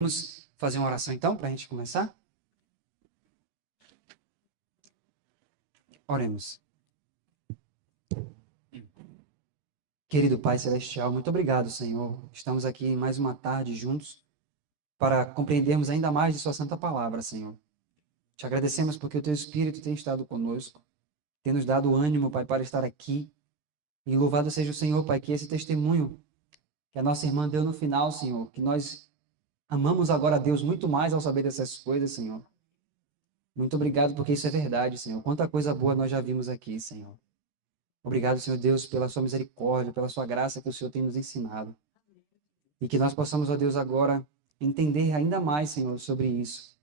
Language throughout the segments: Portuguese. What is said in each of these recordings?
Vamos fazer uma oração então, para a gente começar? Oremos. Querido Pai Celestial, muito obrigado, Senhor. Estamos aqui em mais uma tarde juntos para compreendermos ainda mais de Sua Santa Palavra, Senhor. Te agradecemos porque o Teu Espírito tem estado conosco, tem nos dado ânimo, Pai, para estar aqui. E louvado seja o Senhor, Pai, que esse testemunho que a nossa irmã deu no final, Senhor, que nós amamos agora a Deus muito mais ao saber dessas coisas, Senhor. Muito obrigado porque isso é verdade, Senhor. Quanta coisa boa nós já vimos aqui, Senhor. Obrigado, Senhor Deus, pela sua misericórdia, pela sua graça que o Senhor tem nos ensinado. E que nós possamos, ó Deus, agora entender ainda mais, Senhor, sobre isso.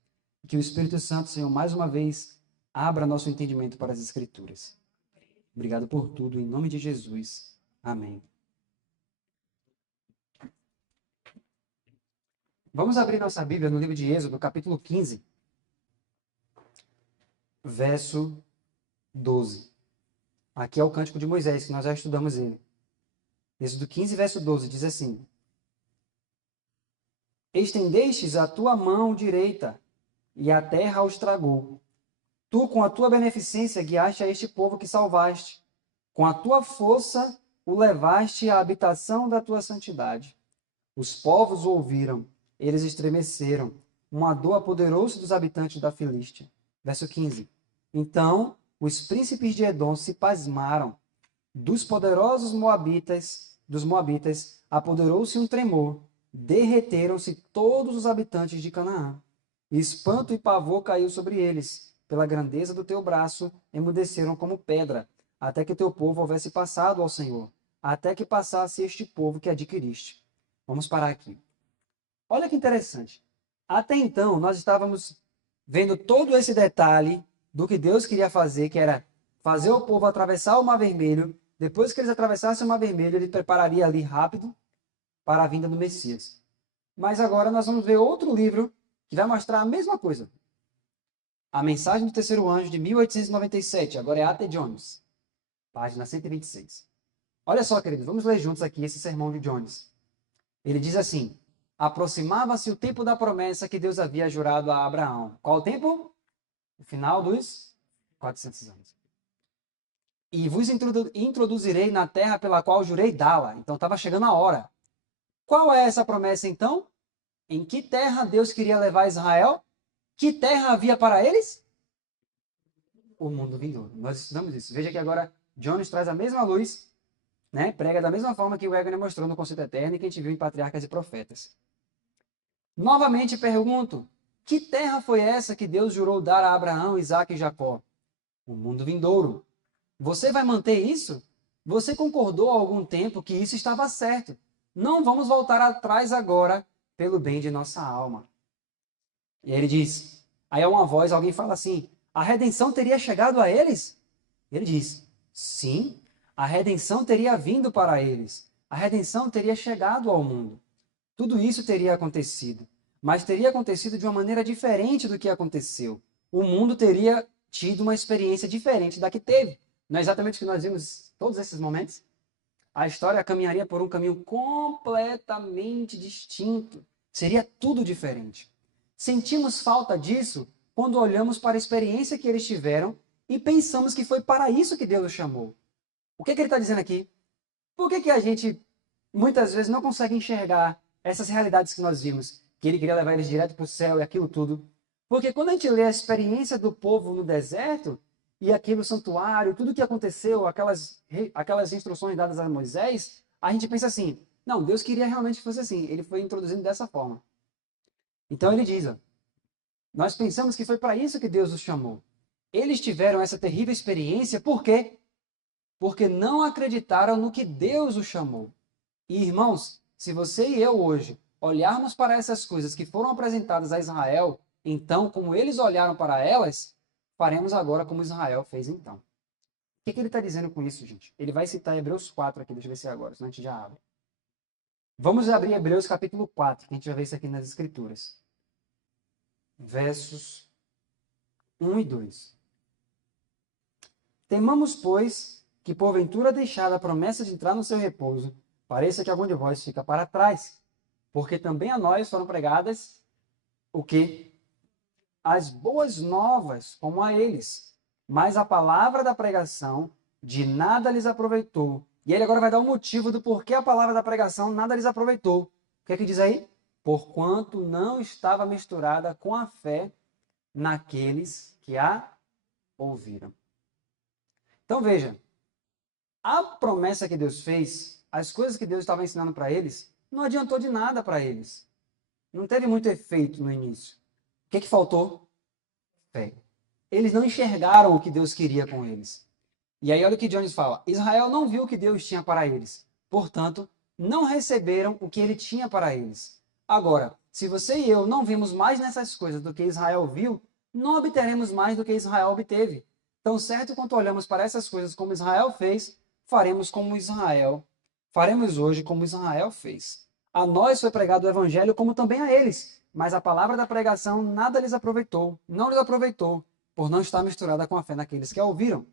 E que o Espírito Santo, Senhor, mais uma vez, abra nosso entendimento para as Escrituras. Obrigado por tudo, em nome de Jesus. Amém. Vamos abrir nossa Bíblia no livro de Êxodo, capítulo 15, verso 12. Aqui é o Cântico de Moisés, que nós já estudamos ele. Êxodo 15, verso 12, diz assim: Estendestes a tua mão direita, e a terra os tragou. Tu, com a tua beneficência, guiaste a este povo que salvaste. Com a tua força, o levaste à habitação da tua santidade. Os povos o ouviram, eles estremeceram. Uma dor apoderou-se dos habitantes da Filístia. Verso 15. Então, os príncipes de Edom se pasmaram. Dos poderosos dos moabitas, apoderou-se um tremor. Derreteram-se todos os habitantes de Canaã. Espanto e pavor caiu sobre eles. Pela grandeza do teu braço, emudeceram como pedra, até que o teu povo houvesse passado ao Senhor, até que passasse este povo que adquiriste. Vamos parar aqui. Olha que interessante. Até então, nós estávamos vendo todo esse detalhe do que Deus queria fazer, que era fazer o povo atravessar o Mar Vermelho. Depois que eles atravessassem o Mar Vermelho, ele prepararia ali rápido para a vinda do Messias. Mas agora nós vamos ver outro livro que vai mostrar a mesma coisa. A Mensagem do Terceiro Anjo, de 1897, agora é A.T. Jones, página 126. Olha só, queridos, vamos ler juntos aqui esse sermão de Jones. Ele diz assim: aproximava-se o tempo da promessa que Deus havia jurado a Abraão. Qual o tempo? O final dos 400 anos. E vos introduzirei na terra pela qual jurei dá-la. Então estava chegando a hora. Qual é essa promessa então? Em que terra Deus queria levar Israel? Que terra havia para eles? O mundo vindouro. Nós estudamos isso. Veja que agora Jones traz a mesma luz, né? Prega da mesma forma que o Wagner mostrou no Conceito Eterno e que a gente viu em Patriarcas e Profetas. Novamente pergunto, que terra foi essa que Deus jurou dar a Abraão, Isaque e Jacó? O mundo vindouro. Você vai manter isso? Você concordou há algum tempo que isso estava certo. Não vamos voltar atrás agora pelo bem de nossa alma. E aí ele diz, aí é uma voz, alguém fala assim, a redenção teria chegado a eles? Ele diz, sim, a redenção teria vindo para eles. A redenção teria chegado ao mundo. Tudo isso teria acontecido, mas teria acontecido de uma maneira diferente do que aconteceu. O mundo teria tido uma experiência diferente da que teve. Não é exatamente o que nós vimos todos esses momentos? A história caminharia por um caminho completamente distinto. Seria tudo diferente. Sentimos falta disso quando olhamos para a experiência que eles tiveram e pensamos que foi para isso que Deus os chamou. O que ele está dizendo aqui? Por que a gente muitas vezes não consegue enxergar essas realidades que nós vimos? Que ele queria levar eles direto para o céu e aquilo tudo. Porque quando a gente lê a experiência do povo no deserto, e aqui no santuário, tudo o que aconteceu, aquelas instruções dadas a Moisés, a gente pensa assim, não, Deus queria realmente que fosse assim, ele foi introduzindo dessa forma. Então ele diz, ó, nós pensamos que foi para isso que Deus os chamou. Eles tiveram essa terrível experiência, por quê? Porque não acreditaram no que Deus os chamou. E irmãos, se você e eu hoje olharmos para essas coisas que foram apresentadas a Israel, então, como eles olharam para elas, faremos agora como Israel fez então. O que ele está dizendo com isso, gente? Ele vai citar Hebreus 4 aqui, deixa eu ver se é agora, senão a gente já abre. Vamos abrir Hebreus capítulo 4, que a gente vai ver isso aqui nas Escrituras. Versos 1 e 2. Temamos, pois, que porventura deixada a promessa de entrar no seu repouso, pareça que algum de vós fica para trás, porque também a nós foram pregadas o quê? As boas novas, como a eles. Mas a palavra da pregação de nada lhes aproveitou. E ele agora vai dar o motivo do porquê a palavra da pregação nada lhes aproveitou. O que é que diz aí? Porquanto não estava misturada com a fé naqueles que a ouviram. Então veja, a promessa que Deus fez, as coisas que Deus estava ensinando para eles, não adiantou de nada para eles. Não teve muito efeito no início. O que faltou? Fé. Eles não enxergaram o que Deus queria com eles. E aí olha o que Jones fala. Israel não viu o que Deus tinha para eles. Portanto, não receberam o que ele tinha para eles. Agora, se você e eu não vimos mais nessas coisas do que Israel viu, não obteremos mais do que Israel obteve. Tão certo quanto olhamos para essas coisas como Israel fez, faremos hoje como Israel fez. A nós foi pregado o evangelho como também a eles, mas a palavra da pregação nada lhes aproveitou, não lhes aproveitou, por não estar misturada com a fé naqueles que a ouviram.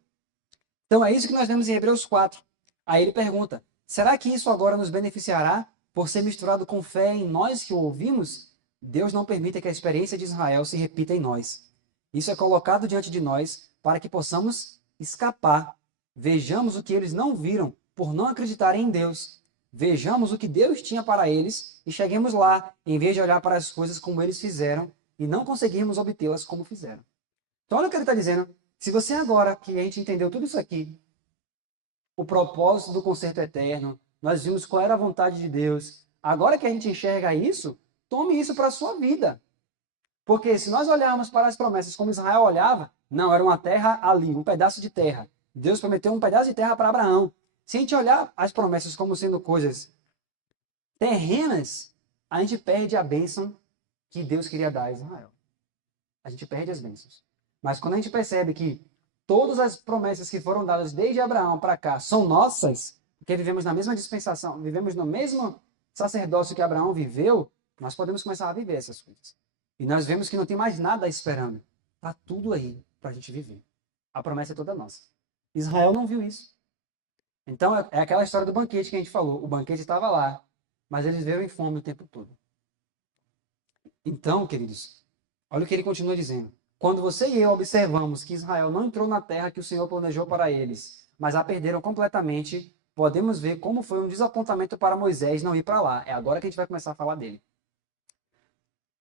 Então é isso que nós vemos em Hebreus 4. Aí ele pergunta, será que isso agora nos beneficiará por ser misturado com fé em nós que o ouvimos? Deus não permite que a experiência de Israel se repita em nós. Isso é colocado diante de nós para que possamos escapar. Vejamos o que eles não viram por não acreditarem em Deus. Vejamos o que Deus tinha para eles e cheguemos lá, em vez de olhar para as coisas como eles fizeram e não conseguirmos obtê-las como fizeram. Então olha o que ele está dizendo. Se você agora, que a gente entendeu tudo isso aqui, o propósito do concerto eterno, nós vimos qual era a vontade de Deus, agora que a gente enxerga isso, tome isso para a sua vida. Porque se nós olharmos para as promessas como Israel olhava, não, era uma terra ali, um pedaço de terra. Deus prometeu um pedaço de terra para Abraão. Se a gente olhar as promessas como sendo coisas terrenas, a gente perde a bênção que Deus queria dar a Israel. A gente perde as bênçãos. Mas quando a gente percebe que todas as promessas que foram dadas desde Abraão para cá são nossas, porque vivemos na mesma dispensação, vivemos no mesmo sacerdócio que Abraão viveu, nós podemos começar a viver essas coisas. E nós vemos que não tem mais nada esperando. Está tudo aí para a gente viver. A promessa é toda nossa. Israel não viu isso. Então é aquela história do banquete que a gente falou. O banquete estava lá, mas eles viveram em fome o tempo todo. Então, queridos, olha o que ele continua dizendo. Quando você e eu observamos que Israel não entrou na terra que o Senhor planejou para eles, mas a perderam completamente, podemos ver como foi um desapontamento para Moisés não ir para lá. É agora que a gente vai começar a falar dele.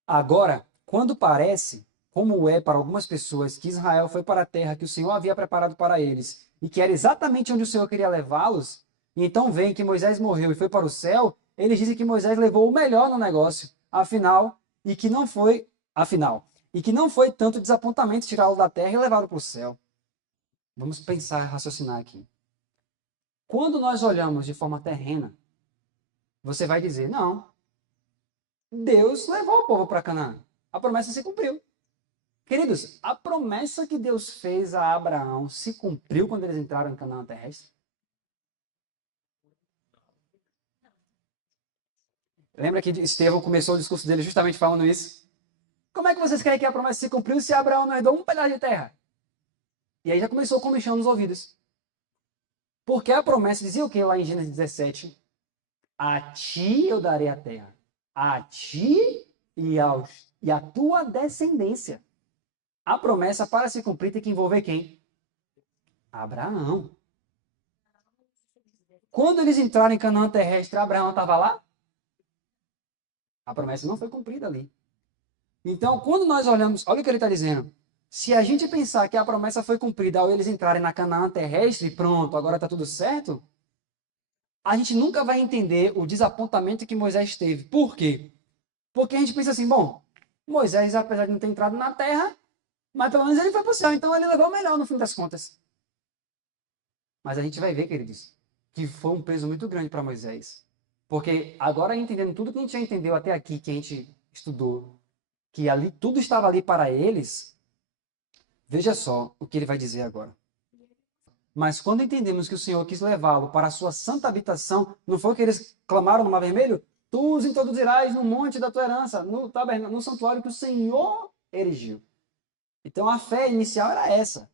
Agora, quando parece, como é para algumas pessoas, que Israel foi para a terra que o Senhor havia preparado para eles, e que era exatamente onde o Senhor queria levá-los, e então vem que Moisés morreu e foi para o céu, eles dizem que Moisés levou o melhor no negócio, e que não foi tanto desapontamento tirá-lo da terra e levá-lo para o céu. Vamos pensar, raciocinar aqui. Quando nós olhamos de forma terrena, você vai dizer, não, Deus levou o povo para Canaã. A promessa se cumpriu. Queridos, a promessa que Deus fez a Abraão se cumpriu quando eles entraram em Canaã terrestre? Lembra que Estevão começou o discurso dele justamente falando isso? Como é que vocês querem que a promessa se cumpriu se Abraão não herdou um pedaço de terra? E aí já começou a comichão nos ouvidos. Porque a promessa dizia o que lá em Gênesis 17? A ti eu darei a terra. A ti e a tua descendência. A promessa, para se cumprir, tem que envolver quem? Abraão. Quando eles entraram em Canaã terrestre, Abraão estava lá? A promessa não foi cumprida ali. Então, quando nós olhamos, olha o que ele está dizendo. Se a gente pensar que a promessa foi cumprida ao eles entrarem na Canaã terrestre, pronto, agora está tudo certo, a gente nunca vai entender o desapontamento que Moisés teve. Por quê? Porque a gente pensa assim, bom, Moisés, apesar de não ter entrado na terra, mas pelo menos ele foi para o céu, então ele levou o melhor no fim das contas. Mas a gente vai ver, queridos, que foi um peso muito grande para Moisés. Porque agora, entendendo tudo que a gente já entendeu até aqui, que a gente estudou, que ali tudo estava ali para eles, veja só o que ele vai dizer agora. Mas quando entendemos que o Senhor quis levá-lo para a sua santa habitação, não foi o que eles clamaram no Mar Vermelho? Tu os introduzirás no monte da tua herança, no santuário que o Senhor erigiu. Então a fé inicial era essa.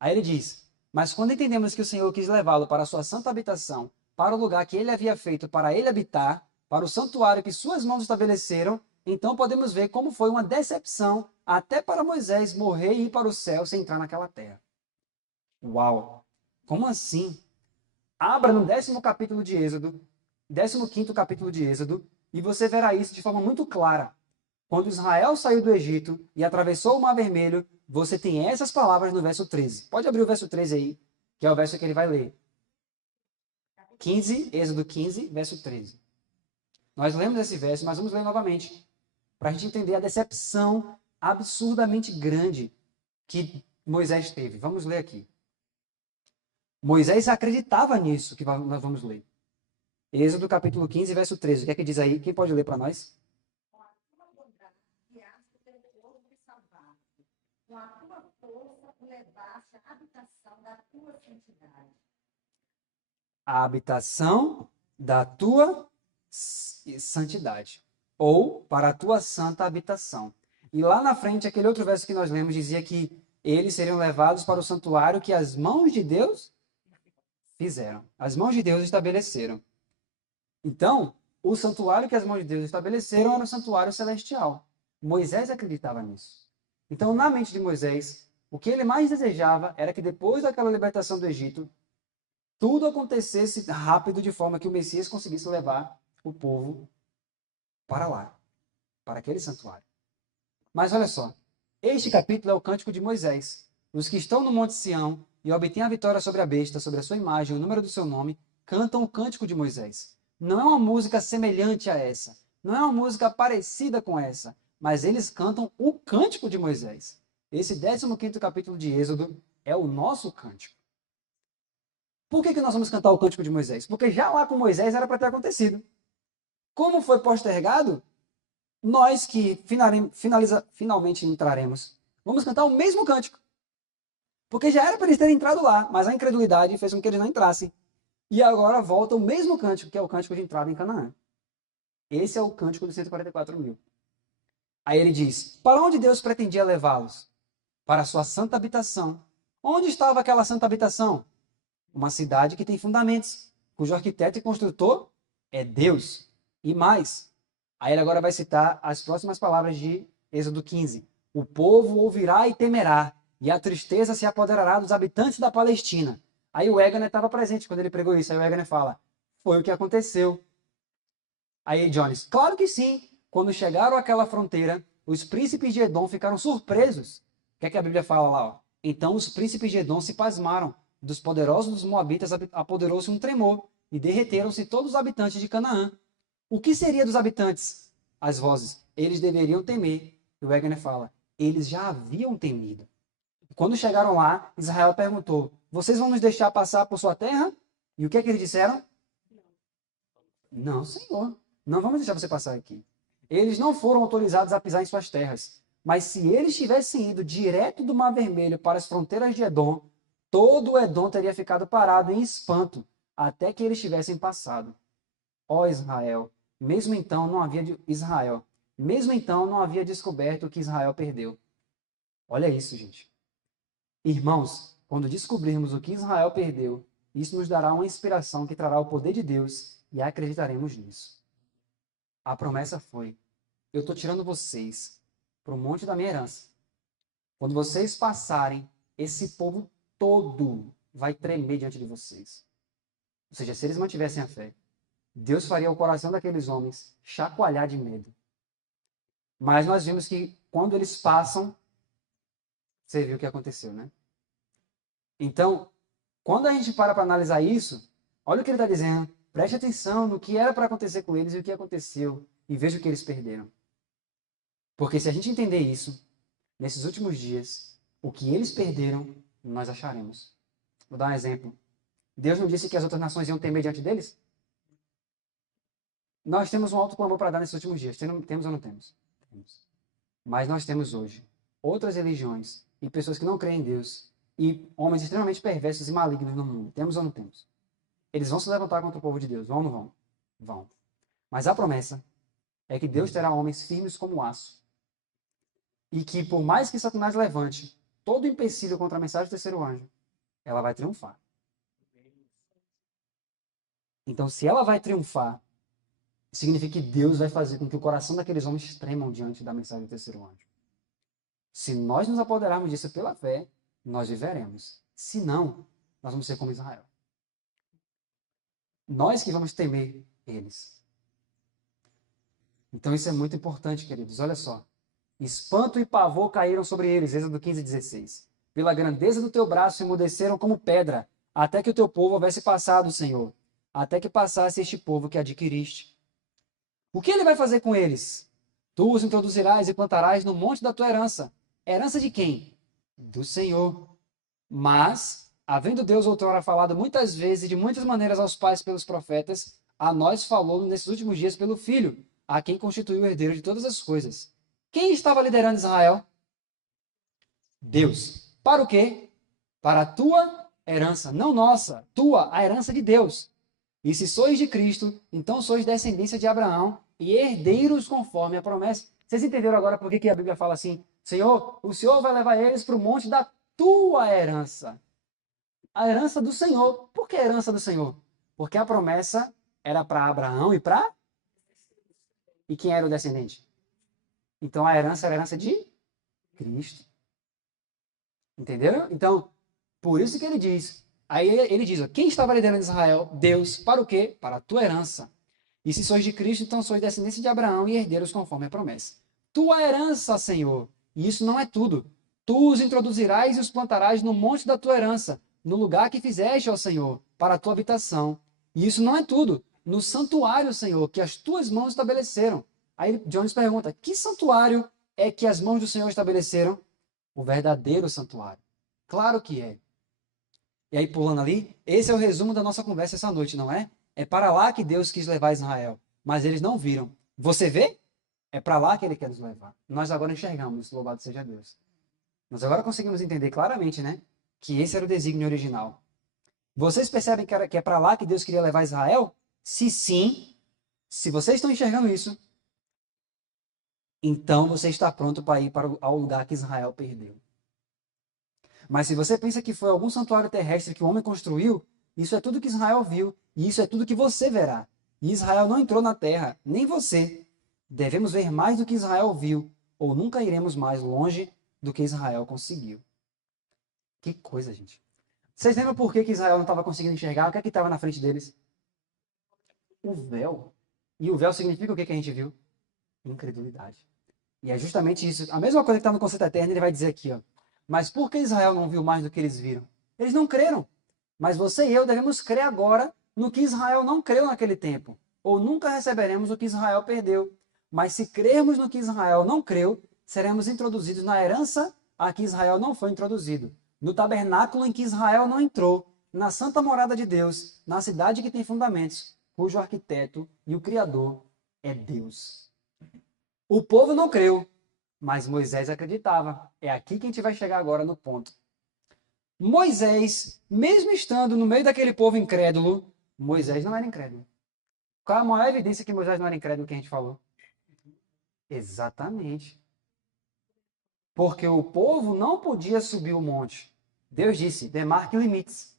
Aí ele diz, mas quando entendemos que o Senhor quis levá-lo para a sua santa habitação, para o lugar que ele havia feito para ele habitar, para o santuário que suas mãos estabeleceram, Então podemos ver como foi uma decepção até para Moisés morrer e ir para o céu sem entrar naquela terra. Uau! Como assim? Abra no 10º capítulo de Êxodo, 15º capítulo de Êxodo, e você verá isso de forma muito clara. Quando Israel saiu do Egito e atravessou o Mar Vermelho, você tem essas palavras no verso 13. Pode abrir o verso 13 aí, que é o verso que ele vai ler. 15, Êxodo 15, verso 13. Nós lemos esse verso, mas vamos ler novamente, para a gente entender a decepção absurdamente grande que Moisés teve. Vamos ler aqui. Moisés acreditava nisso que nós vamos ler. Êxodo capítulo 15, verso 13. O que é que diz aí? Quem pode ler para nós? Com a tua força, levaste a habitação da tua santidade. A habitação da tua santidade. Ou para a tua santa habitação. E lá na frente, aquele outro verso que nós lemos dizia que eles seriam levados para o santuário que as mãos de Deus fizeram. As mãos de Deus estabeleceram. Então, o santuário que as mãos de Deus estabeleceram era o santuário celestial. Moisés acreditava nisso. Então, na mente de Moisés, o que ele mais desejava era que depois daquela libertação do Egito, tudo acontecesse rápido de forma que o Messias conseguisse levar o povo para lá, para aquele santuário. Mas olha só, este capítulo é o cântico de Moisés. Os que estão no Monte Sião e obtêm a vitória sobre a besta, sobre a sua imagem, o número do seu nome, cantam o cântico de Moisés. Não é uma música semelhante a essa, não é uma música parecida com essa, mas eles cantam o cântico de Moisés. Esse 15º capítulo de Êxodo é o nosso cântico. Por que nós vamos cantar o cântico de Moisés? Porque já lá com Moisés era para ter acontecido. Como foi postergado, nós que finalmente entraremos, vamos cantar o mesmo cântico. Porque já era para eles terem entrado lá, mas a incredulidade fez com que eles não entrassem. E agora volta o mesmo cântico, que é o cântico de entrada em Canaã. Esse é o cântico dos 144.000. Aí ele diz, para onde Deus pretendia levá-los? Para a sua santa habitação. Onde estava aquela santa habitação? Uma cidade que tem fundamentos, cujo arquiteto e construtor é Deus. E mais, aí ele agora vai citar as próximas palavras de Êxodo 15. O povo ouvirá e temerá, e a tristeza se apoderará dos habitantes da Palestina. Aí o Eganer estava presente quando ele pregou isso. Aí o Eganer fala, foi o que aconteceu. Aí Jones, claro que sim. Quando chegaram àquela fronteira, os príncipes de Edom ficaram surpresos. O que é que a Bíblia fala lá? Ó? Então os príncipes de Edom se pasmaram. Dos poderosos dos moabitas apoderou-se um tremor, e derreteram-se todos os habitantes de Canaã. O que seria dos habitantes? As vozes. Eles deveriam temer. E o Wegener fala, eles já haviam temido. Quando chegaram lá, Israel perguntou, vocês vão nos deixar passar por sua terra? E o que é que eles disseram? Não, Senhor, não vamos deixar você passar aqui. Eles não foram autorizados a pisar em suas terras. Mas se eles tivessem ido direto do Mar Vermelho para as fronteiras de Edom, todo o Edom teria ficado parado em espanto, até que eles tivessem passado. Ó Israel, mesmo então não havia descoberto o que Israel perdeu. Olha isso, gente. Irmãos, quando descobrirmos o que Israel perdeu, isso nos dará uma inspiração que trará o poder de Deus e acreditaremos nisso. A promessa foi, eu estou tirando vocês para o monte da minha herança. Quando vocês passarem, esse povo todo vai tremer diante de vocês. Ou seja, se eles mantivessem a fé, Deus faria o coração daqueles homens chacoalhar de medo. Mas nós vimos que quando eles passam, você viu o que aconteceu, né? Então, quando a gente para analisar isso, olha o que ele está dizendo. Preste atenção no que era para acontecer com eles e o que aconteceu. E veja o que eles perderam. Porque se a gente entender isso, nesses últimos dias, o que eles perderam, nós acharemos. Vou dar um exemplo. Deus não disse que as outras nações iam temer diante deles? Nós temos um alto clamor para dar nesses últimos dias. Temos ou não temos? Temos. Mas nós temos hoje outras religiões e pessoas que não creem em Deus e homens extremamente perversos e malignos no mundo. Temos ou não temos? Eles vão se levantar contra o povo de Deus. Vão ou não vão? Vão. Mas a promessa é que Deus terá homens firmes como aço. E que por mais que Satanás levante todo empecilho contra a mensagem do terceiro anjo, ela vai triunfar. Então, se ela vai triunfar, significa que Deus vai fazer com que o coração daqueles homens tremam diante da mensagem do terceiro anjo. Se nós nos apoderarmos disso pela fé, nós viveremos. Se não, nós vamos ser como Israel. Nós que vamos temer eles. Então isso é muito importante, queridos. Olha só. Espanto e pavor caíram sobre eles, Êxodo 15:16. Pela grandeza do teu braço emudeceram como pedra, até que o teu povo houvesse passado, Senhor. Até que passasse este povo que adquiriste. O que ele vai fazer com eles? Tu os introduzirás e plantarás no monte da tua herança. Herança de quem? Do Senhor. Mas, havendo Deus outrora falado muitas vezes e de muitas maneiras aos pais pelos profetas, a nós falou nesses últimos dias pelo Filho, a quem constituiu o herdeiro de todas as coisas. Quem estava liderando Israel? Deus. Para o quê? Para a tua herança, não nossa, tua, a herança de Deus. E se sois de Cristo, então sois descendência de Abraão e herdeiros conforme a promessa. Vocês entenderam agora por que a Bíblia fala assim? Senhor, o Senhor vai levar eles para o monte da tua herança. A herança do Senhor. Por que a herança do Senhor? Porque a promessa era para Abraão e para... E quem era o descendente? Então a herança era a herança de Cristo. Entenderam? Então, por isso que ele diz... Aí ele diz, ó, quem estava liderando Israel? Deus. Para o quê? Para a tua herança. E se sois de Cristo, então sois descendência de Abraão e herdeiros conforme a promessa. Tua herança, Senhor. E isso não é tudo. Tu os introduzirás e os plantarás no monte da tua herança, no lugar que fizeste, ó Senhor, para a tua habitação. E isso não é tudo. No santuário, Senhor, que as tuas mãos estabeleceram. Aí Jones pergunta, que santuário é que as mãos do Senhor estabeleceram? O verdadeiro santuário. Claro que é. E aí, pulando ali, esse é o resumo da nossa conversa essa noite, não é? É para lá que Deus quis levar Israel, mas eles não viram. Você vê? É para lá que ele quer nos levar. Nós agora enxergamos, louvado seja Deus. Nós agora conseguimos entender claramente, né? Que esse era o desígnio original. Vocês percebem que é para lá que Deus queria levar Israel? Se sim, se vocês estão enxergando isso, então você está pronto para ir ao lugar que Israel perdeu. Mas se você pensa que foi algum santuário terrestre que o homem construiu, isso é tudo que Israel viu, e isso é tudo que você verá. E Israel não entrou na terra, nem você. Devemos ver mais do que Israel viu, ou nunca iremos mais longe do que Israel conseguiu. Que coisa, gente. Vocês lembram por que Israel não estava conseguindo enxergar? O que é que estava na frente deles? O véu. E o véu significa o que a gente viu? Incredulidade. E é justamente isso. A mesma coisa que está no conceito eterno, ele vai dizer aqui, ó. Mas por que Israel não viu mais do que eles viram? Eles não creram. Mas você e eu devemos crer agora no que Israel não creu naquele tempo. Ou nunca receberemos o que Israel perdeu. Mas se crermos no que Israel não creu, seremos introduzidos na herança a que Israel não foi introduzido. No tabernáculo em que Israel não entrou. Na santa morada de Deus. Na cidade que tem fundamentos. Cujo arquiteto e o criador é Deus. O povo não creu. Mas Moisés acreditava. É aqui que a gente vai chegar agora no ponto. Moisés, mesmo estando no meio daquele povo incrédulo, Moisés não era incrédulo. Qual é a maior evidência que Moisés não era incrédulo que a gente falou? Exatamente. Porque o povo não podia subir o monte. Deus disse, demarque limites.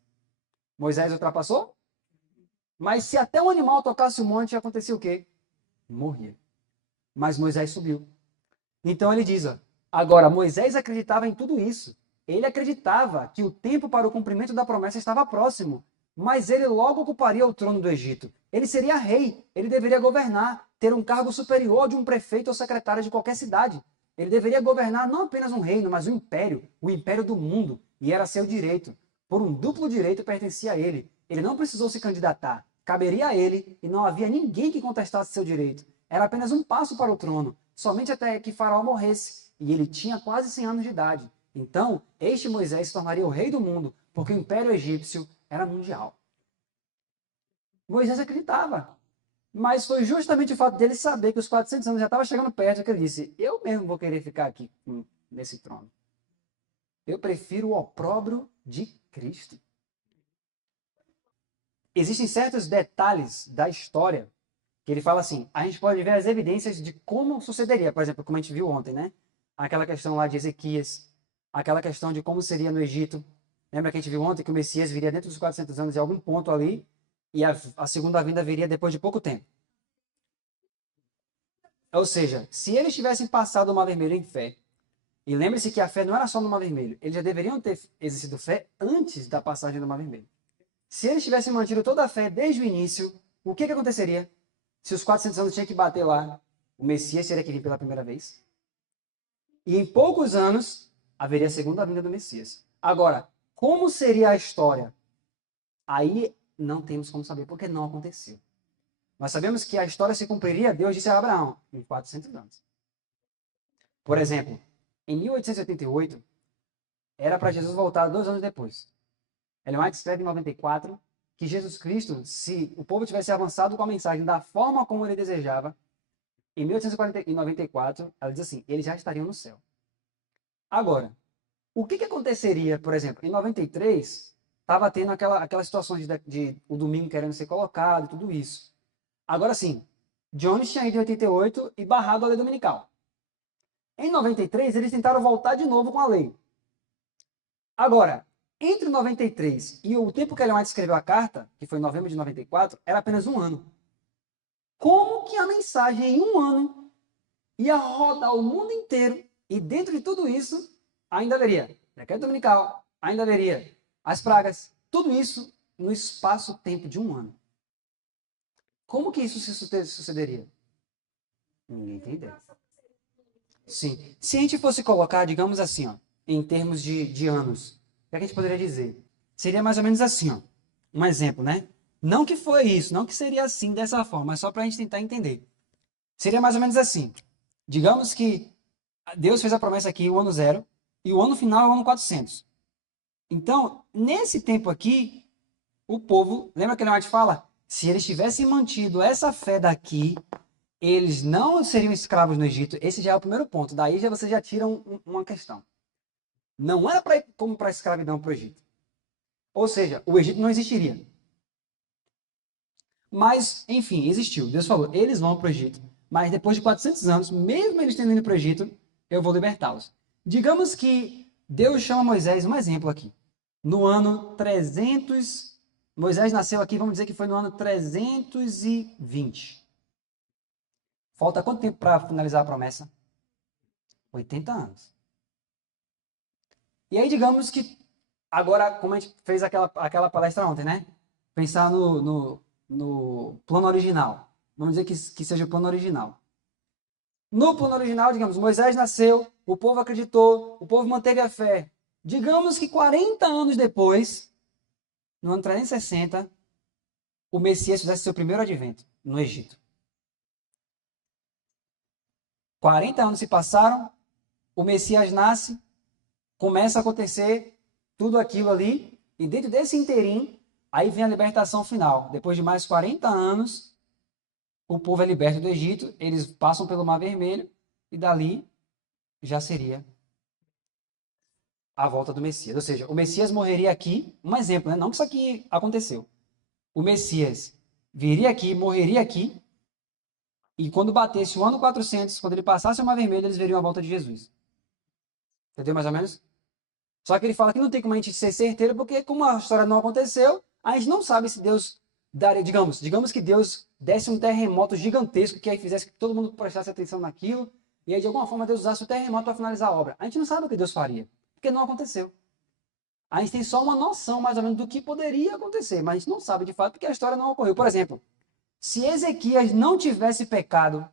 Moisés ultrapassou? Mas se até um animal tocasse o monte, acontecia o quê? Morria. Mas Moisés subiu. Então ele diz, ó, agora Moisés acreditava em tudo isso. Ele acreditava que o tempo para o cumprimento da promessa estava próximo, mas ele logo ocuparia o trono do Egito. Ele seria rei, ele deveria governar, ter um cargo superior de um prefeito ou secretário de qualquer cidade. Ele deveria governar não apenas um reino, mas um império, o império do mundo, e era seu direito. Por um duplo direito pertencia a ele. Ele não precisou se candidatar, caberia a ele, e não havia ninguém que contestasse seu direito. Era apenas um passo para o trono, somente até que Faraó morresse, e ele tinha quase 100 anos de idade. Então, este Moisés se tornaria o rei do mundo, porque o Império Egípcio era mundial. Moisés acreditava, mas foi justamente o fato dele saber que os 400 anos já estavam chegando perto que ele disse, eu mesmo vou querer ficar aqui nesse trono. Eu prefiro o opróbrio de Cristo. Existem certos detalhes da história que ele fala assim, a gente pode ver as evidências de como sucederia, por exemplo, como a gente viu ontem, né? Aquela questão lá de Ezequias, aquela questão de como seria no Egito. Lembra que a gente viu ontem que o Messias viria dentro dos 400 anos em algum ponto ali, e a segunda vinda viria depois de pouco tempo. Ou seja, se eles tivessem passado o Mar Vermelho em fé, e lembre-se que a fé não era só no Mar Vermelho, eles já deveriam ter exercido fé antes da passagem do Mar Vermelho. Se eles tivessem mantido toda a fé desde o início, o que aconteceria? Se os 400 anos tinham que bater lá, o Messias teria que vir pela primeira vez. E em poucos anos, haveria a segunda vinda do Messias. Agora, como seria a história? Aí não temos como saber, porque não aconteceu. Nós sabemos que a história se cumpriria, Deus disse a Abraão, em 400 anos. Por exemplo, em 1888, era para Jesus voltar 2 anos depois. Ellen White escreve em 94 que Jesus Cristo, se o povo tivesse avançado com a mensagem da forma como ele desejava, em 1894, ela diz assim, eles já estariam no céu. Agora, o que aconteceria, por exemplo, em 93, estava tendo aquela situação de o domingo querendo ser colocado e tudo isso. Agora sim, Jones tinha ido em 88 e barrado a lei dominical. Em 93, eles tentaram voltar de novo com a lei. Agora, entre 93 e o tempo que Ellen White escreveu a carta, que foi em novembro de 94, era apenas um ano. Como que a mensagem em um ano ia rodar o mundo inteiro e dentro de tudo isso ainda haveria decreto dominical, ainda haveria as pragas, tudo isso no espaço-tempo de um ano. Como que isso se sucederia? Ninguém entendeu. Sim. Se a gente fosse colocar, digamos assim, ó, em termos de anos, o que a gente poderia dizer? Seria mais ou menos assim, ó. Um exemplo, né? Não que foi isso, não que seria assim, dessa forma, mas só para a gente tentar entender. Seria mais ou menos assim. Digamos que Deus fez a promessa aqui, o ano 0, e o ano final é o ano 400. Então, nesse tempo aqui, o povo, lembra que a gente fala? Se eles tivessem mantido essa fé daqui, eles não seriam escravos no Egito. Esse já é o primeiro ponto. Daí você já tira uma questão. Não era para ir como para a escravidão para o Egito. Ou seja, o Egito não existiria. Mas, enfim, existiu. Deus falou, eles vão para o Egito. Mas depois de 400 anos, mesmo eles tendo ido para o Egito, eu vou libertá-los. Digamos que Deus chama Moisés, um exemplo aqui. No ano 300, Moisés nasceu aqui, vamos dizer que foi no ano 320. Falta quanto tempo para finalizar a promessa? 80 anos. E aí, digamos que, agora, como a gente fez aquela palestra ontem, né? Pensar no plano original. Vamos dizer que seja o plano original. No plano original, digamos, Moisés nasceu, o povo acreditou, o povo manteve a fé. Digamos que 40 anos depois, no ano 360, o Messias fizesse seu primeiro advento no Egito. 40 anos se passaram, o Messias nasce, começa a acontecer tudo aquilo ali, e dentro desse interim, aí vem a libertação final. Depois de mais 40 anos, o povo é liberto do Egito, eles passam pelo Mar Vermelho, e dali já seria a volta do Messias. Ou seja, o Messias morreria aqui, um exemplo, né? Não que isso aqui aconteceu. O Messias viria aqui, morreria aqui, e quando batesse o ano 400, quando ele passasse o Mar Vermelho, eles veriam a volta de Jesus. Entendeu mais ou menos? Só que ele fala que não tem como a gente ser certeiro, porque como a história não aconteceu, a gente não sabe se Deus daria, digamos que Deus desse um terremoto gigantesco que aí fizesse que todo mundo prestasse atenção naquilo, e aí de alguma forma Deus usasse o terremoto para finalizar a obra. A gente não sabe o que Deus faria, porque não aconteceu. A gente tem só uma noção mais ou menos do que poderia acontecer, mas a gente não sabe de fato porque a história não ocorreu. Por exemplo, se Ezequias não tivesse pecado,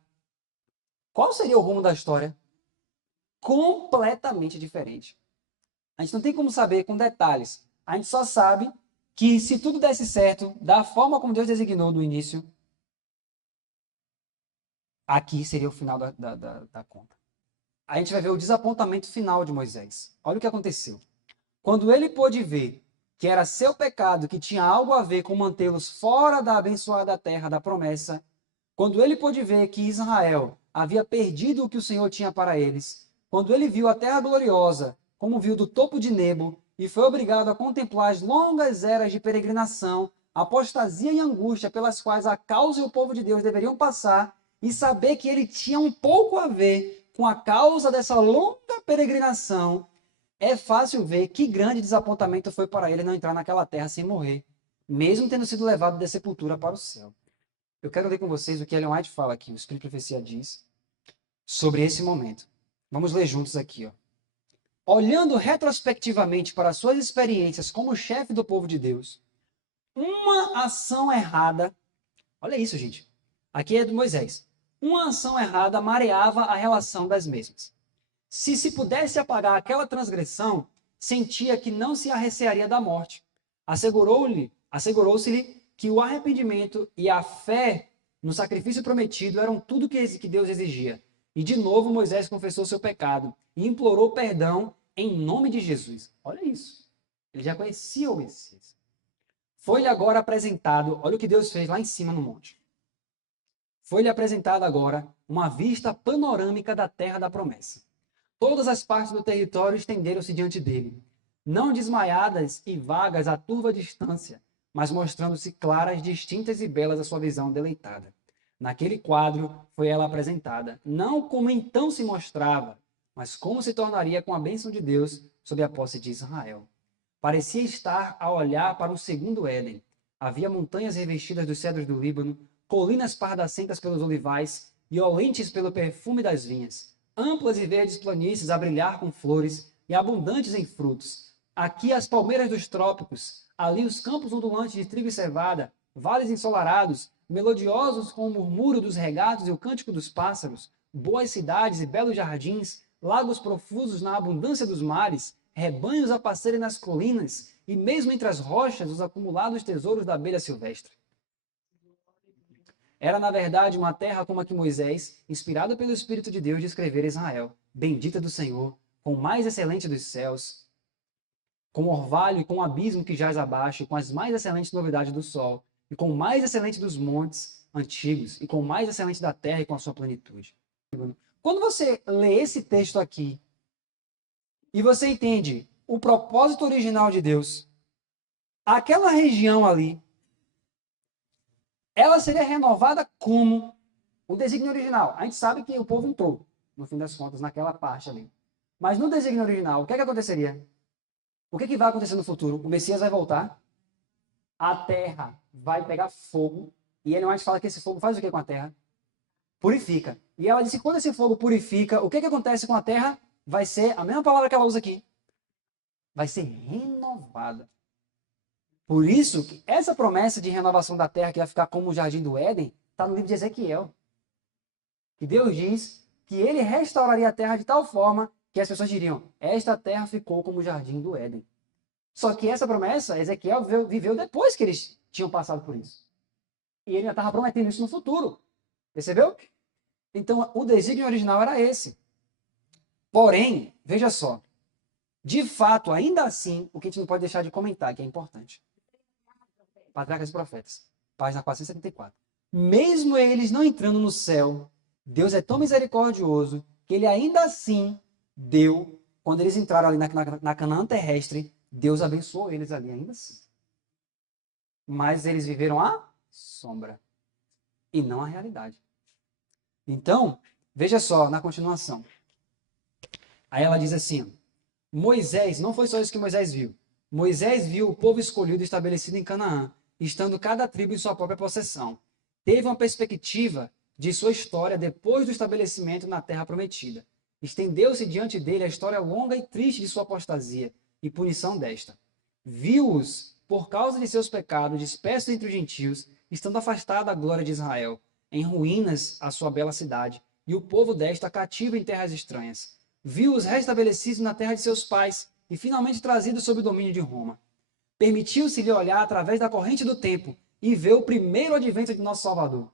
qual seria o rumo da história? Completamente diferente. A gente não tem como saber com detalhes. A gente só sabe que se tudo desse certo, da forma como Deus designou no início, aqui seria o final da conta. A gente vai ver o desapontamento final de Moisés. Olha o que aconteceu. Quando ele pôde ver que era seu pecado, que tinha algo a ver com mantê-los fora da abençoada terra da promessa, quando ele pôde ver que Israel havia perdido o que o Senhor tinha para eles, quando ele viu a terra gloriosa, como viu do topo de Nebo, e foi obrigado a contemplar as longas eras de peregrinação, apostasia e angústia pelas quais a causa e o povo de Deus deveriam passar, e saber que ele tinha um pouco a ver com a causa dessa longa peregrinação, é fácil ver que grande desapontamento foi para ele não entrar naquela terra sem morrer, mesmo tendo sido levado da sepultura para o céu. Eu quero ler com vocês o que Ellen White fala aqui, o Espírito de Profecia diz. sobre esse momento. Vamos ler juntos aqui, ó. Olhando retrospectivamente para suas experiências como chefe do povo de Deus, uma ação errada, olha isso, gente. Aqui é de Moisés. Uma ação errada mareava a relação das mesmas. Se pudesse apagar aquela transgressão, sentia que não se arrecearia da morte. Assegurou-se-lhe que o arrependimento e a fé no sacrifício prometido eram tudo que Deus exigia. E de novo Moisés confessou seu pecado e implorou perdão em nome de Jesus. Olha isso. Ele já conhecia o Messias. Foi-lhe agora apresentado, olha o que Deus fez lá em cima no monte. Foi-lhe apresentada agora uma vista panorâmica da terra da promessa. Todas as partes do território estenderam-se diante dele, não desmaiadas e vagas a turva distância, mas mostrando-se claras, distintas e belas a sua visão deleitada. Naquele quadro foi ela apresentada, não como então se mostrava, mas como se tornaria com a bênção de Deus sob a posse de Israel. Parecia estar a olhar para um segundo Éden. Havia montanhas revestidas dos cedros do Líbano, colinas pardacentas pelos olivais e olentes pelo perfume das vinhas, amplas e verdes planícies a brilhar com flores e abundantes em frutos. Aqui as palmeiras dos trópicos, ali os campos ondulantes de trigo e cevada, vales ensolarados, melodiosos com o murmúrio dos regatos e o cântico dos pássaros, boas cidades e belos jardins, lagos profusos na abundância dos mares, rebanhos a pastarem nas colinas, e mesmo entre as rochas os acumulados tesouros da abelha silvestre. Era, na verdade, uma terra como a que Moisés, inspirado pelo Espírito de Deus, descrevera Israel, bendita do Senhor, com o mais excelente dos céus, com o orvalho e com o abismo que jaz abaixo, com as mais excelentes novidades do sol, e com o mais excelente dos montes antigos, e com o mais excelente da terra e com a sua plenitude. Quando você lê esse texto aqui, e você entende o propósito original de Deus, aquela região ali, ela seria renovada como o desígnio original. A gente sabe que o povo entrou, no fim das contas, naquela parte ali. Mas no desígnio original, o que aconteceria? O que vai acontecer no futuro? O Messias vai voltar, a terra vai pegar fogo, e ele mais fala que esse fogo faz o que com a terra? Purifica. E ela disse que quando esse fogo purifica, o que acontece com a terra? Vai ser a mesma palavra que ela usa aqui. Vai ser renovada. Por isso, que essa promessa de renovação da terra, que vai ficar como o jardim do Éden, está no livro de Ezequiel. Que Deus diz que ele restauraria a terra de tal forma que as pessoas diriam, esta terra ficou como o jardim do Éden. Só que essa promessa, Ezequiel viveu depois que eles tinham passado por isso. E ele já estava prometendo isso no futuro. Percebeu? Então, o desígnio original era esse. Porém, veja só, de fato, ainda assim, o que a gente não pode deixar de comentar, que é importante. Patriarcas e Profetas, página 474. Mesmo eles não entrando no céu, Deus é tão misericordioso que ele ainda assim deu, quando eles entraram ali na Canaã terrestre, Deus abençoou eles ali ainda assim. Mas eles viveram a sombra e não a realidade. Então, veja só, na continuação. Aí ela diz assim, Moisés, não foi só isso que Moisés viu. Moisés viu o povo escolhido estabelecido em Canaã, estando cada tribo em sua própria possessão. Teve uma perspectiva de sua história depois do estabelecimento na terra prometida. Estendeu-se diante dele a história longa e triste de sua apostasia e punição desta. Viu-os, por causa de seus pecados, dispersos entre os gentios, estando afastado da glória de Israel, em ruínas a sua bela cidade, e o povo desta cativo em terras estranhas. Viu-os restabelecidos na terra de seus pais, e finalmente trazidos sob o domínio de Roma. Permitiu-se-lhe olhar através da corrente do tempo e ver o primeiro advento de nosso Salvador.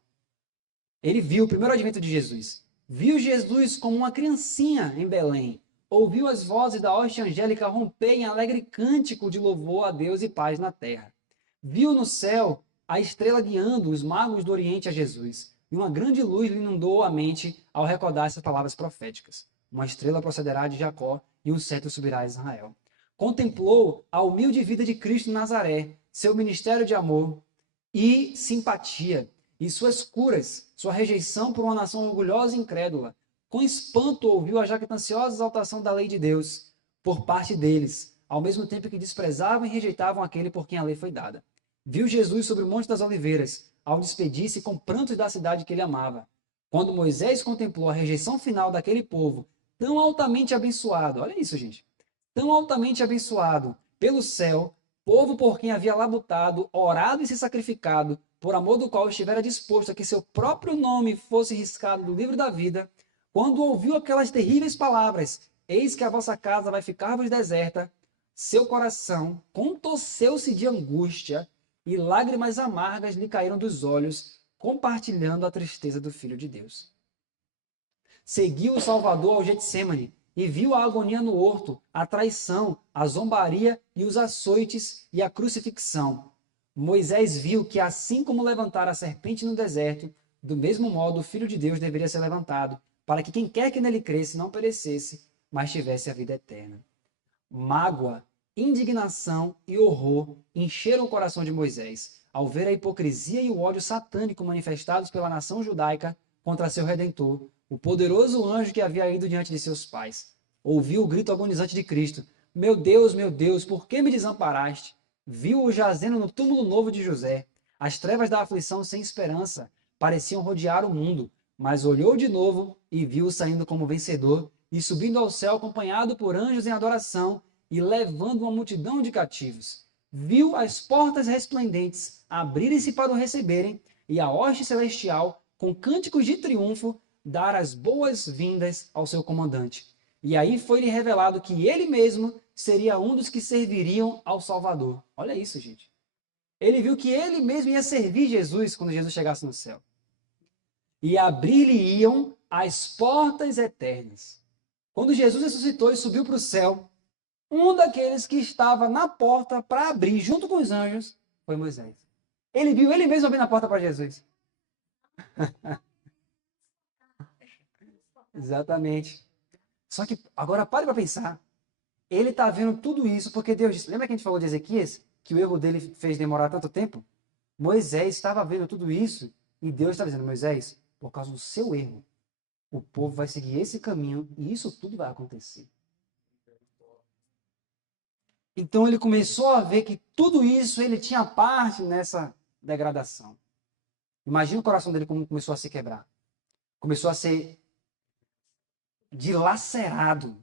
Ele viu o primeiro advento de Jesus. Viu Jesus como uma criancinha em Belém. Ouviu as vozes da hoste angélica romper em alegre cântico de louvor a Deus e paz na terra. Viu no céu a estrela guiando os magos do Oriente a Jesus. E uma grande luz lhe inundou a mente ao recordar essas palavras proféticas. Uma estrela procederá de Jacó e um cetro subirá a Israel. Contemplou a humilde vida de Cristo em Nazaré, seu ministério de amor e simpatia, e suas curas, sua rejeição por uma nação orgulhosa e incrédula. Com espanto ouviu a jactanciosa exaltação da lei de Deus por parte deles, ao mesmo tempo que desprezavam e rejeitavam aquele por quem a lei foi dada. Viu Jesus sobre o Monte das Oliveiras, ao despedir-se com prantos da cidade que ele amava. Quando Moisés contemplou a rejeição final daquele povo, tão altamente abençoado, olha isso, gente, tão altamente abençoado pelo céu, povo por quem havia labutado, orado e se sacrificado, por amor do qual estivera disposto a que seu próprio nome fosse riscado do livro da vida, quando ouviu aquelas terríveis palavras, eis que a vossa casa vai ficar-vos deserta, seu coração contorceu-se de angústia e lágrimas amargas lhe caíram dos olhos, compartilhando a tristeza do Filho de Deus. Seguiu o Salvador ao Getsêmani e viu a agonia no horto, a traição, a zombaria e os açoites e a crucifixão. Moisés viu que assim como levantar a serpente no deserto, do mesmo modo o Filho de Deus deveria ser levantado, para que quem quer que nele cresça não perecesse, mas tivesse a vida eterna. Mágoa, indignação e horror encheram o coração de Moisés, ao ver a hipocrisia e o ódio satânico manifestados pela nação judaica contra seu Redentor, o poderoso anjo que havia ido diante de seus pais. Ouviu o grito agonizante de Cristo: meu Deus, por que me desamparaste? Viu-o jazendo no túmulo novo de José. As trevas da aflição sem esperança pareciam rodear o mundo, mas olhou de novo e viu-o saindo como vencedor e subindo ao céu acompanhado por anjos em adoração e levando uma multidão de cativos. Viu as portas resplendentes abrirem-se para o receberem e a hoste celestial, com cânticos de triunfo, dar as boas-vindas ao seu comandante. E aí foi-lhe revelado que ele mesmo seria um dos que serviriam ao Salvador. Olha isso, gente. Ele viu que ele mesmo ia servir Jesus quando Jesus chegasse no céu. E abrir-lhe-iam as portas eternas. Quando Jesus ressuscitou e subiu para o céu, um daqueles que estava na porta para abrir, junto com os anjos, foi Moisés. Ele viu ele mesmo abrindo a porta para Jesus. Exatamente. Só que agora pare para pensar. Ele está vendo tudo isso porque Deus disse. Lembra que a gente falou de Ezequias? Que o erro dele fez demorar tanto tempo? Moisés estava vendo tudo isso e Deus está dizendo: Moisés, por causa do seu erro, o povo vai seguir esse caminho e isso tudo vai acontecer. Então ele começou a ver que tudo isso ele tinha parte nessa degradação. Imagina o coração dele como começou a se quebrar. Começou a ser dilacerado.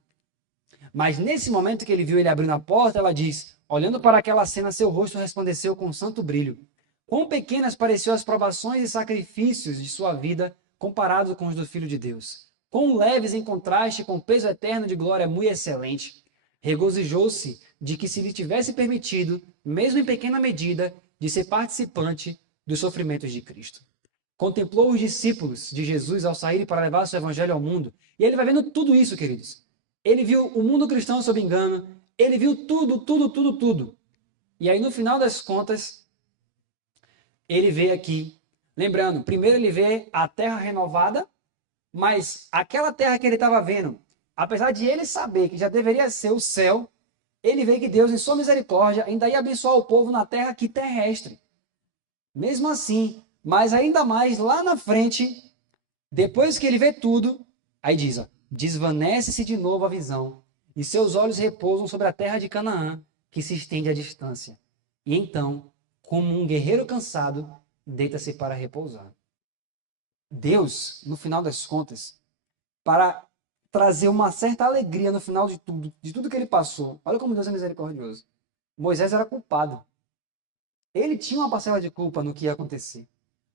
Mas nesse momento que ele viu ele abrindo a porta, ela diz: olhando para aquela cena, seu rosto resplandeceu com um santo brilho. Quão pequenas pareciam as provações e sacrifícios de sua vida comparados com os do Filho de Deus. Quão leves em contraste com o peso eterno de glória muito excelente. Regozijou-se de que se lhe tivesse permitido, mesmo em pequena medida, de ser participante dos sofrimentos de Cristo. Contemplou os discípulos de Jesus ao saírem para levar seu evangelho ao mundo. E ele vai vendo tudo isso, queridos. Ele viu o mundo cristão sob engano. Ele viu tudo. E aí, no final das contas, ele vê aqui. Lembrando, primeiro ele vê a terra renovada, mas aquela terra que ele estava vendo, apesar de ele saber que já deveria ser o céu, ele vê que Deus, em sua misericórdia, ainda ia abençoar o povo na terra aqui terrestre. Mesmo assim, mas ainda mais lá na frente, depois que ele vê tudo, aí diz, ó, desvanece-se de novo a visão, e seus olhos repousam sobre a terra de Canaã, que se estende à distância. E então, como um guerreiro cansado, deita-se para repousar. Deus, no final das contas, para trazer uma certa alegria no final de tudo que ele passou. Olha como Deus é misericordioso. Moisés era culpado. Ele tinha uma parcela de culpa no que ia acontecer.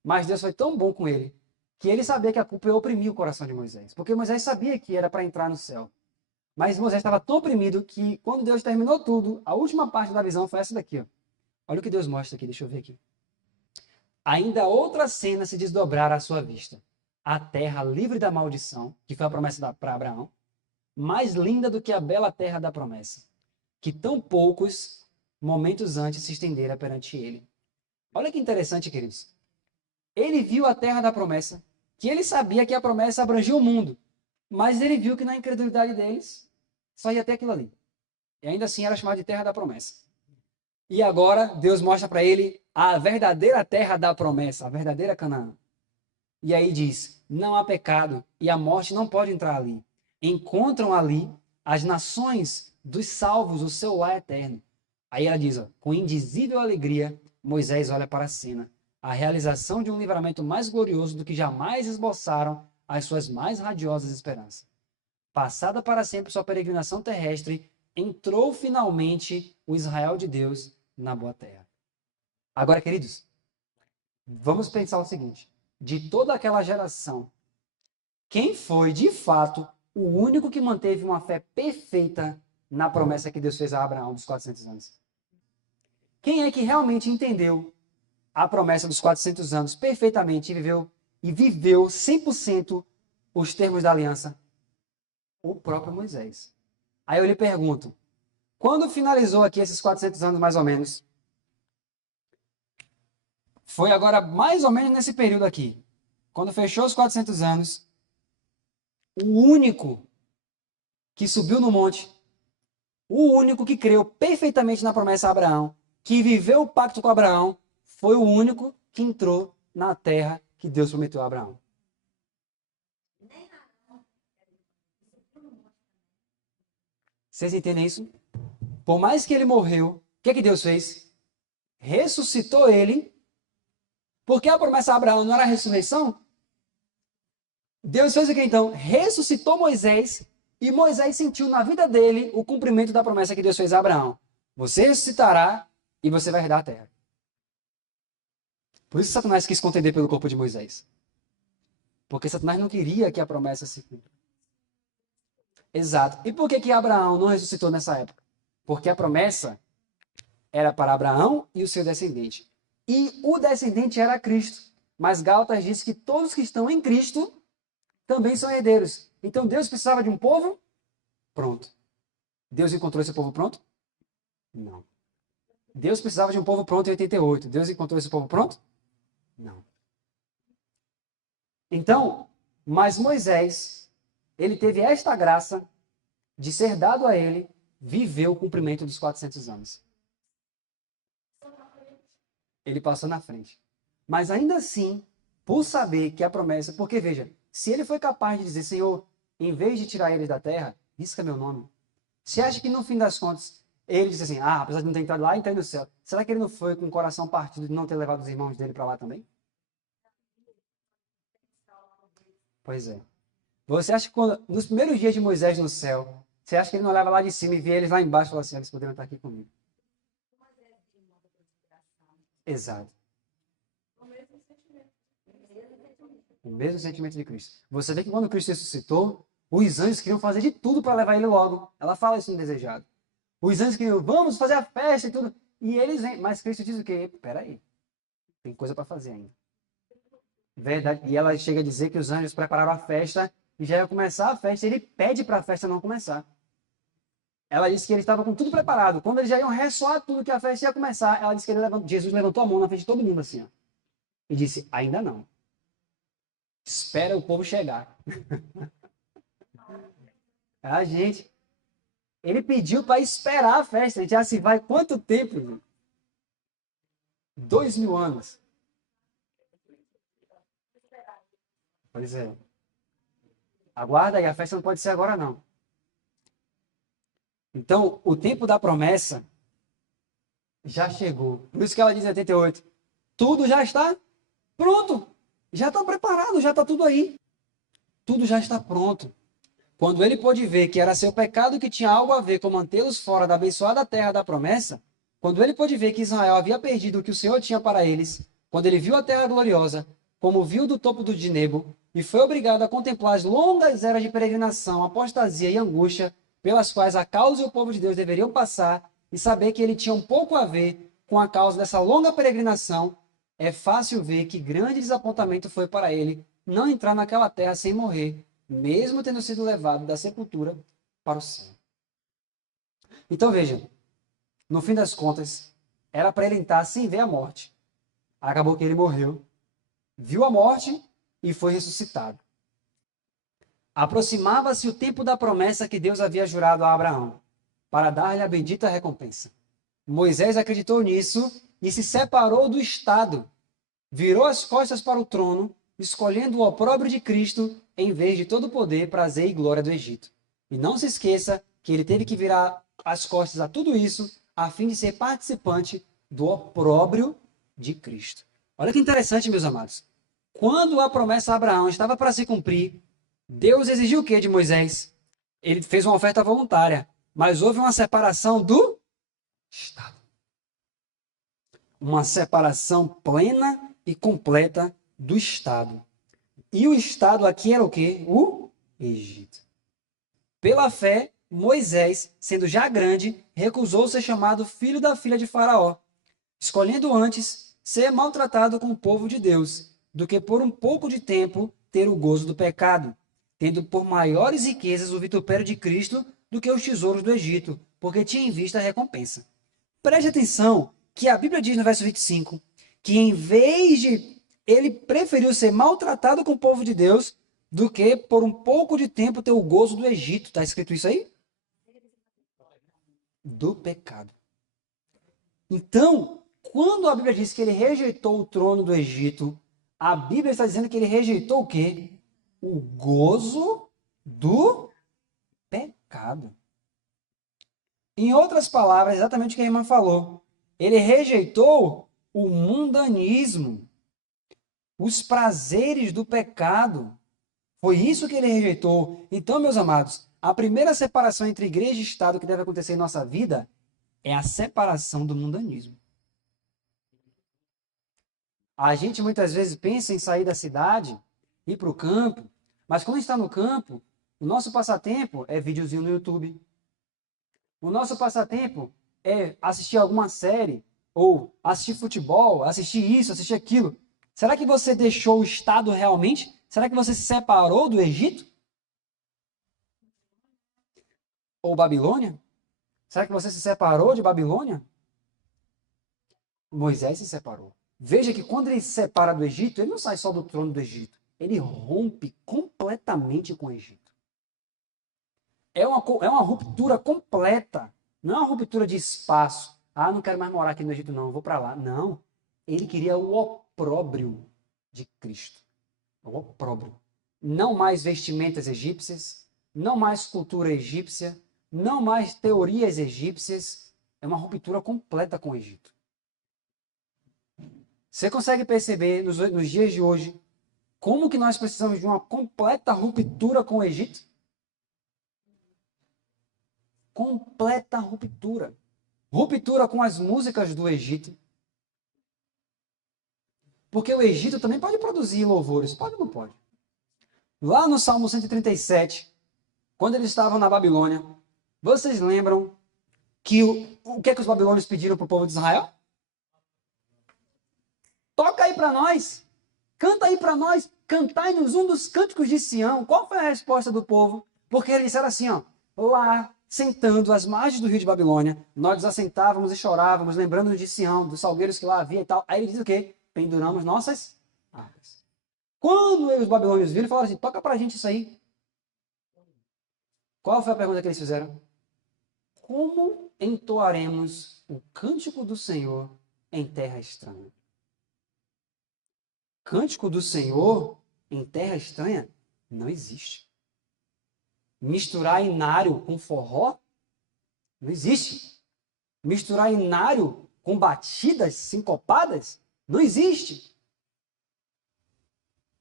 Mas Deus foi tão bom com ele, que ele sabia que a culpa ia oprimir o coração de Moisés. Porque Moisés sabia que era para entrar no céu. Mas Moisés estava tão oprimido que quando Deus terminou tudo, a última parte da visão foi essa daqui. Ó. Olha o que Deus mostra aqui, deixa eu ver aqui. Ainda outra cena se desdobrara à sua vista. A terra livre da maldição, que foi a promessa para Abraão, mais linda do que a bela terra da promessa, que tão poucos momentos antes se estendera perante ele. Olha que interessante, queridos. Ele viu a terra da promessa, que ele sabia que a promessa abrangia o mundo, mas ele viu que na incredulidade deles só ia ter aquilo ali. E ainda assim era chamado de terra da promessa. E agora Deus mostra para ele a verdadeira terra da promessa, a verdadeira Canaã. E aí diz, não há pecado e a morte não pode entrar ali. Encontram ali as nações dos salvos, o seu lar eterno. Aí ela diz, ó, com indizível alegria, Moisés olha para a cena. a realização de um livramento mais glorioso do que jamais esboçaram as suas mais radiosas esperanças. Passada para sempre sua peregrinação terrestre, entrou finalmente o Israel de Deus na boa terra. Agora, queridos, vamos pensar o seguinte: de toda aquela geração, quem foi, de fato, o único que manteve uma fé perfeita na promessa que Deus fez a Abraão dos 400 anos? Quem é que realmente entendeu a promessa dos 400 anos perfeitamente e viveu 100% os termos da aliança? O próprio Moisés. Aí eu lhe pergunto, quando finalizou aqui esses 400 anos, mais ou menos, foi agora mais ou menos nesse período aqui, quando fechou os 400 anos, o único que subiu no monte, o único que creu perfeitamente na promessa a Abraão, que viveu o pacto com Abraão, foi o único que entrou na terra que Deus prometeu a Abraão. Vocês entendem isso? Por mais que ele morreu, o que é que Deus fez? Ressuscitou ele. Porque a promessa a Abraão não era a ressurreição? Deus fez o que então? Ressuscitou Moisés e Moisés sentiu na vida dele o cumprimento da promessa que Deus fez a Abraão. Você ressuscitará e você vai herdar a terra. Por isso Satanás quis contender pelo corpo de Moisés. Porque Satanás não queria que a promessa se cumpra. Exato. E por que Abraão não ressuscitou nessa época? Porque a promessa era para Abraão e o seu descendente. E o descendente era Cristo. Mas Gálatas diz que todos que estão em Cristo também são herdeiros. Então Deus precisava de um povo pronto. Deus encontrou esse povo pronto? Não. Deus precisava de um povo pronto em 88. Deus encontrou esse povo pronto? Não. Então, mas Moisés, ele teve esta graça de ser dado a ele viver o cumprimento dos 400 anos. Ele passou na frente. Mas ainda assim, por saber que a promessa... Porque, veja, se ele foi capaz de dizer, Senhor, em vez de tirar eles da terra, risca meu nome. Você acha que no fim das contas, ele disse assim, apesar de não ter entrado lá, entrei no céu. Será que ele não foi com o coração partido de não ter levado os irmãos dele para lá também? Pois é. Você acha que nos primeiros dias de Moisés no céu, você acha que ele não olhava lá de cima e via eles lá embaixo e falava assim, eles poderiam estar aqui comigo? Exato. O mesmo sentimento de Cristo. Você vê que quando Cristo ressuscitou, os anjos queriam fazer de tudo para levar ele logo. Ela fala isso no Desejado. Os anjos queriam, vamos fazer a festa e tudo. E eles vêm. Mas Cristo diz o quê? Peraí. Tem coisa para fazer ainda. Verdade. E ela chega a dizer que os anjos prepararam a festa e já ia começar a festa. Ele pede para a festa não começar. Ela disse que ele estava com tudo preparado. Quando eles já iam ressoar tudo que a festa ia começar, ela disse que Jesus levantou a mão na frente de todo mundo assim, ó, e disse, ainda não. Espera o povo chegar. Gente, ele pediu para esperar a festa. A gente já se vai quanto tempo? Gente? 2000 anos. Pois é. Aguarda aí, a festa não pode ser agora não. Então, o tempo da promessa já chegou. Por isso que ela diz em 88, tudo já está pronto. Já está preparado, já está tudo aí. Tudo já está pronto. Quando ele pôde ver que era seu pecado que tinha algo a ver com mantê-los fora da abençoada terra da promessa, quando ele pôde ver que Israel havia perdido o que o Senhor tinha para eles, quando ele viu a terra gloriosa, como viu do topo de Nebo, e foi obrigado a contemplar as longas eras de peregrinação, apostasia e angústia, pelas quais a causa e o povo de Deus deveriam passar, e saber que ele tinha um pouco a ver com a causa dessa longa peregrinação, é fácil ver que grande desapontamento foi para ele não entrar naquela terra sem morrer, mesmo tendo sido levado da sepultura para o céu. Então veja, no fim das contas, era para ele entrar sem ver a morte. Acabou que ele morreu, viu a morte e foi ressuscitado. Aproximava-se o tempo da promessa que Deus havia jurado a Abraão, para dar-lhe a bendita recompensa. Moisés acreditou nisso e se separou do Estado, virou as costas para o trono, escolhendo o opróbrio de Cristo em vez de todo o poder, prazer e glória do Egito. E não se esqueça que ele teve que virar as costas a tudo isso a fim de ser participante do opróbrio de Cristo. Olha que interessante, meus amados. Quando a promessa a Abraão estava para se cumprir, Deus exigiu o que de Moisés? Ele fez uma oferta voluntária, mas houve uma separação do Estado. Uma separação plena e completa do Estado. E o Estado aqui era o quê? O Egito. Pela fé, Moisés, sendo já grande, recusou ser chamado filho da filha de Faraó, escolhendo antes ser maltratado com o povo de Deus, do que por um pouco de tempo ter o gozo do pecado, tendo por maiores riquezas o vitupério de Cristo do que os tesouros do Egito, porque tinha em vista a recompensa. Preste atenção que a Bíblia diz no verso 25 que em vez de ele preferiu ser maltratado com o povo de Deus do que por um pouco de tempo ter o gozo do Egito. Está escrito isso aí? Do pecado. Então, quando a Bíblia diz que ele rejeitou o trono do Egito, a Bíblia está dizendo que ele rejeitou o quê? O gozo do pecado. Em outras palavras, exatamente o que a irmã falou. Ele rejeitou o mundanismo, os prazeres do pecado. Foi isso que ele rejeitou. Então, meus amados, a primeira separação entre igreja e Estado que deve acontecer em nossa vida é a separação do mundanismo. A gente muitas vezes pensa em sair da cidade, ir para o campo, mas quando está no campo, o nosso passatempo é videozinho no YouTube. O nosso passatempo é assistir alguma série, ou assistir futebol, assistir isso, assistir aquilo. Será que você deixou o Estado realmente? Será que você se separou do Egito? Ou Babilônia? Será que você se separou de Babilônia? Moisés se separou. Veja que quando ele se separa do Egito, ele não sai só do trono do Egito. Ele rompe completamente com o Egito. É uma ruptura completa. Não é uma ruptura de espaço. Ah, não quero mais morar aqui no Egito, não. Vou para lá. Não. Ele queria o opróbrio de Cristo. O opróbrio. Não mais vestimentas egípcias, não mais cultura egípcia, não mais teorias egípcias. É uma ruptura completa com o Egito. Você consegue perceber nos dias de hoje como que nós precisamos de uma completa ruptura com o Egito? Completa ruptura. Ruptura com as músicas do Egito. Porque o Egito também pode produzir louvores. Pode ou não pode? Lá no Salmo 137, quando eles estavam na Babilônia, vocês lembram que o que é que os babilônios pediram para o povo de Israel? Toca aí para nós. Canta aí para nós. Cantai-nos um dos cânticos de Sião. Qual foi a resposta do povo? Porque eles disseram assim, ó, lá, sentando às margens do rio de Babilônia, nós nos assentávamos e chorávamos, lembrando de Sião, dos salgueiros que lá havia e tal. Aí ele diz o quê? Penduramos nossas harpas. Quando os babilônios viram, falaram assim, toca pra gente isso aí. Qual foi a pergunta que eles fizeram? Como entoaremos o cântico do Senhor em terra estranha? Cântico do Senhor em terra estranha não existe. Misturar inário com forró não existe. Misturar inário com batidas sincopadas não existe.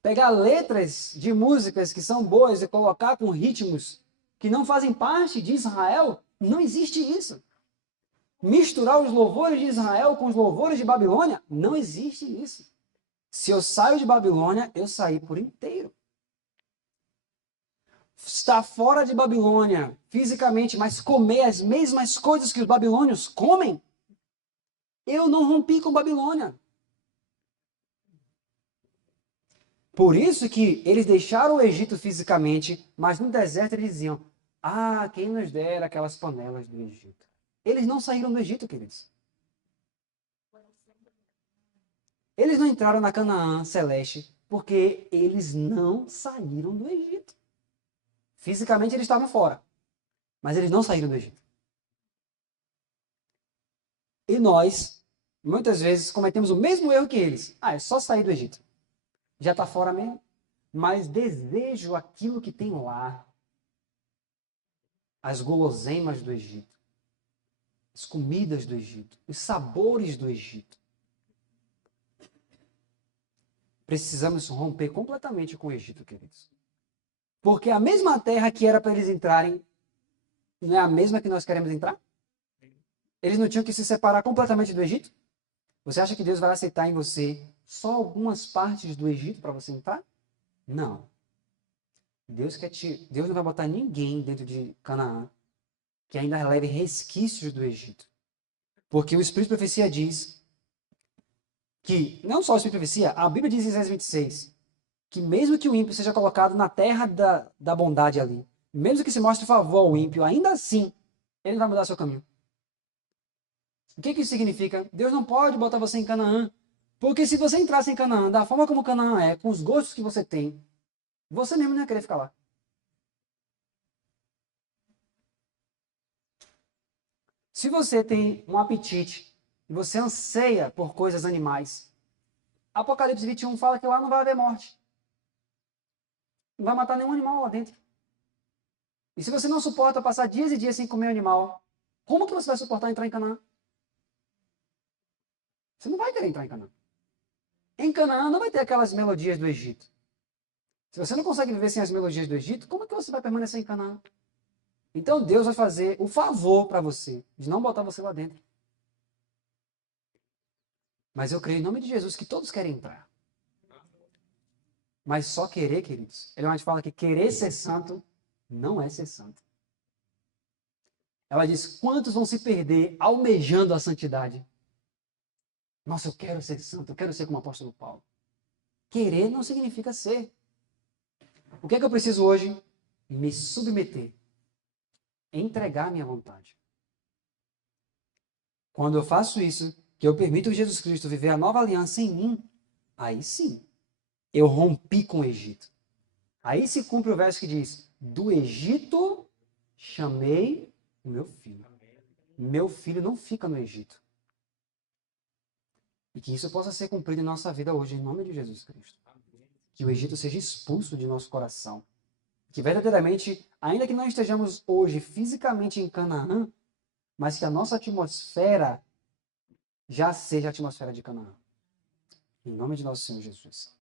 Pegar letras de músicas que são boas e colocar com ritmos que não fazem parte de Israel, não existe isso. Misturar os louvores de Israel com os louvores de Babilônia, não existe isso. Se eu saio de Babilônia, eu saí por inteiro. Estar fora de Babilônia fisicamente, mas comer as mesmas coisas que os babilônios comem, eu não rompi com Babilônia. Por isso que eles deixaram o Egito fisicamente, mas no deserto eles diziam, ah, quem nos dera aquelas panelas do Egito. Eles não saíram do Egito, queridos. Eles não entraram na Canaã celeste porque eles não saíram do Egito. Fisicamente eles estavam fora, mas eles não saíram do Egito. E nós, muitas vezes, cometemos o mesmo erro que eles. Ah, é só sair do Egito. Já está fora mesmo. Mas desejo aquilo que tem lá. As guloseimas do Egito. As comidas do Egito. Os sabores do Egito. precisamos romper completamente com o Egito, queridos. Porque a mesma terra que era para eles entrarem, não é a mesma que nós queremos entrar? Eles não tinham que se separar completamente do Egito? Você acha que Deus vai aceitar em você só algumas partes do Egito para você entrar? Não. Deus não vai botar ninguém dentro de Canaã que ainda leve resquícios do Egito. Porque o Espírito de Profecia diz que, não só o Espírito de Profecia, a Bíblia diz em Isaías 26, que mesmo que o ímpio seja colocado na terra da bondade ali, mesmo que se mostre favor ao ímpio, ainda assim, ele não vai mudar seu caminho. O que isso significa? Deus não pode botar você em Canaã, porque se você entrasse em Canaã, da forma como Canaã é, com os gostos que você tem, você mesmo não ia querer ficar lá. Se você tem um apetite e você anseia por coisas animais, Apocalipse 21 fala que lá não vai haver morte. Não vai matar nenhum animal lá dentro. E se você não suporta passar dias e dias sem comer animal, como que você vai suportar entrar em Canaã? Você não vai querer entrar em Canaã. Em Canaã não vai ter aquelas melodias do Egito. Se você não consegue viver sem as melodias do Egito, como é que você vai permanecer em Canaã? Então Deus vai fazer o favor para você de não botar você lá dentro. Mas eu creio em nome de Jesus que todos querem entrar. Mas só querer, queridos. Ele fala que querer ser santo não é ser santo. Ela diz, quantos vão se perder almejando a santidade? Nossa, eu quero ser santo, eu quero ser como o apóstolo Paulo. Querer não significa ser. O que é que eu preciso hoje? Me submeter. Entregar minha vontade. Quando eu faço isso, que eu permito Jesus Cristo viver a nova aliança em mim, aí sim, eu rompi com o Egito. Aí se cumpre o verso que diz, do Egito chamei o meu filho. Meu filho não fica no Egito. E que isso possa ser cumprido em nossa vida hoje, em nome de Jesus Cristo. Que o Egito seja expulso de nosso coração. Que verdadeiramente, ainda que não estejamos hoje fisicamente em Canaã, mas que a nossa atmosfera já seja a atmosfera de Canaã. Em nome de nosso Senhor Jesus.